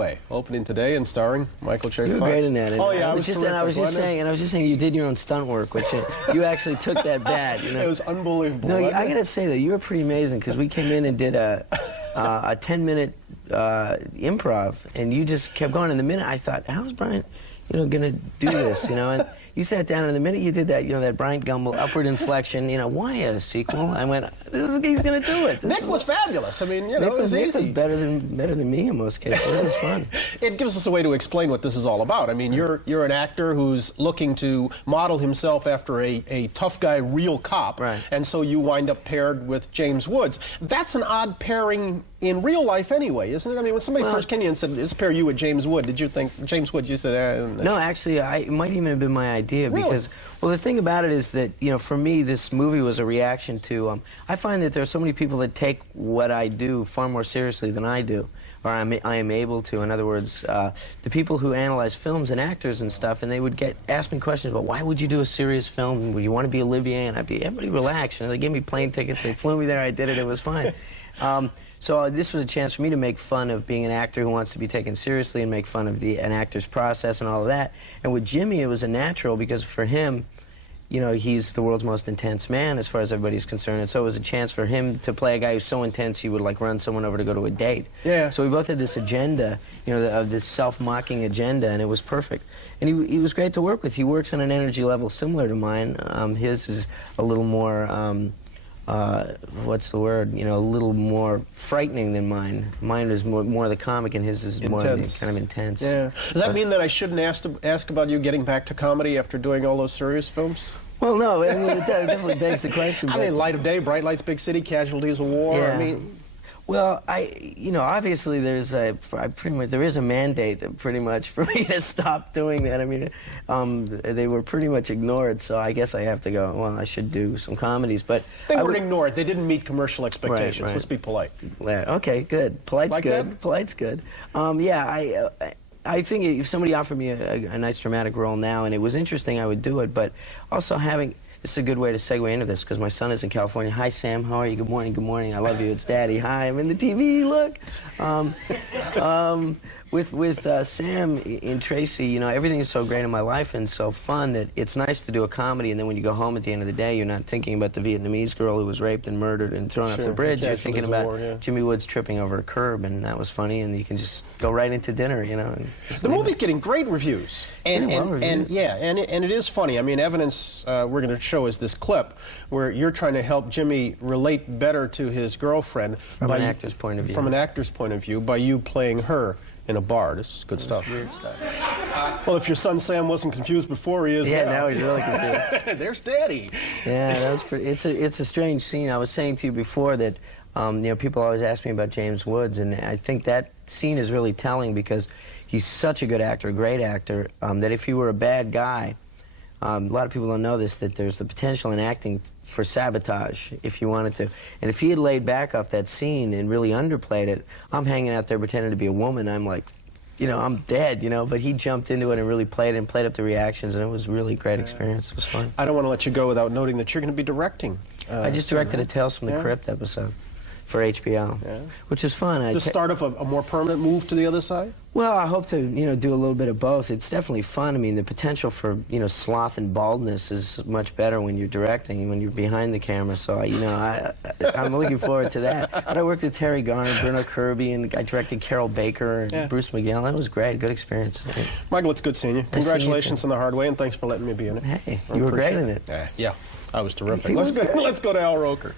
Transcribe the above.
Way, opening today and starring Michael J. Fox. You were great in that. Oh yeah, I was just saying you did your own stunt work, which you actually took that bad. You know? It was unbelievable. No, I gotta say though, you were pretty amazing because we came in and did a 10-minute improv, and you just kept going. In the minute, I thought, how's Brian, gonna do this? And you sat down, and the minute you did that, that Bryant Gumbel upward inflection, why a sequel? I went, he's going to do it. Nick was fabulous. I mean, it was Nick easy. was better than me in most cases. It was fun. It gives us a way to explain what this is all about. I mean, you're an actor who's looking to model himself after a tough guy, real cop, right. And so you wind up paired with James Woods. That's an odd pairing in real life anyway, isn't it? I mean, when somebody first came in and said, let's pair you with James Woods, did you think, James Woods, you said, No, actually, it might even have been my idea. Really? Because, well, the thing about it is that, for me, this movie was a reaction to, I find that there are so many people that take what I do far more seriously than I do, or I am able to. In other words, the people who analyze films and actors and stuff, and they would ask me questions about, why would you do a serious film? Would you want to be Olivier? And I'd be, everybody relax. They gave me plane tickets, they flew me there, I did it, it was fine. So this was a chance for me to make fun of being an actor who wants to be taken seriously and make fun of an actor's process and all of that. And with Jimmy, it was a natural because for him, he's the world's most intense man as far as everybody's concerned. And so it was a chance for him to play a guy who's so intense he would run someone over to go to a date. Yeah. So we both had this agenda, of this self-mocking agenda, and it was perfect. And he was great to work with. He works on an energy level similar to mine. His is a little more... what's the word? A little more frightening than mine. Mine is more the comic, and his is intense. More kind of intense. Yeah. Does that mean that I shouldn't ask about you getting back to comedy after doing all those serious films? Well, no. I mean, it definitely begs the question. I mean, Light of Day, Bright Lights, Big City, Casualties of War. Yeah. I mean. Well, obviously there is a mandate pretty much for me to stop doing that. I mean, they were pretty much ignored, so I guess I have to go, well, I should do some comedies, but... They weren't ignored. They didn't meet commercial expectations. Right. Let's be polite. Yeah, okay, good. Polite's like good. That? Polite's good. Yeah, I think if somebody offered me a nice dramatic role now, and it was interesting, I would do it, but also having... This is a good way to segue into this because my son is in California. Hi, Sam. How are you? Good morning. Good morning. I love you. It's Daddy. Hi. I'm in the TV. Look. With Sam in Tracy, everything is so great in my life and so fun that it's nice to do a comedy, and then when you go home at the end of the day, you're not thinking about the Vietnamese girl who was raped and murdered and thrown off the bridge. You're thinking about Jimmy Woods tripping over a curb, and that was funny, and you can just go right into dinner, The movie's getting great reviews. And it is funny. I mean, evidence we're going to show is this clip where you're trying to help Jimmy relate better to his girlfriend from an actor's point of view. From an actor's point of view, by you playing her in a bar. This is good stuff. Weird stuff. Well, if your son Sam wasn't confused before, he is now. Yeah, now he's really confused. There's Daddy. Yeah, that was pretty. It's a strange scene. I was saying to you before that people always ask me about James Woods, and I think that scene is really telling because he's such a good actor, a great actor, that if he were a bad guy, a lot of people don't know this, that there's the potential in acting for sabotage if you wanted to. And if he had laid back off that scene and really underplayed it, I'm hanging out there pretending to be a woman, I'm like, I'm dead, but he jumped into it and really played it and played up the reactions, and it was really a great experience. It was fun. I don't want to let you go without noting that you're going to be directing. I just directed a Tales from the Crypt episode for HBO, which is fun. The start of a more permanent move to the other side? Well, I hope to, do a little bit of both. It's definitely fun. I mean, the potential for, sloth and baldness is much better when you're directing, when you're behind the camera. So, I'm looking forward to that. But I worked with Terry Garner, Bruno Kirby, and I directed Carol Baker and Bruce Miguel. That was great. Good experience. Michael, it's good seeing you. Congratulations on The Hard Way, and thanks for letting me be in it. Hey, you were great in it. Yeah, I was terrific. Let's go to Al Roker.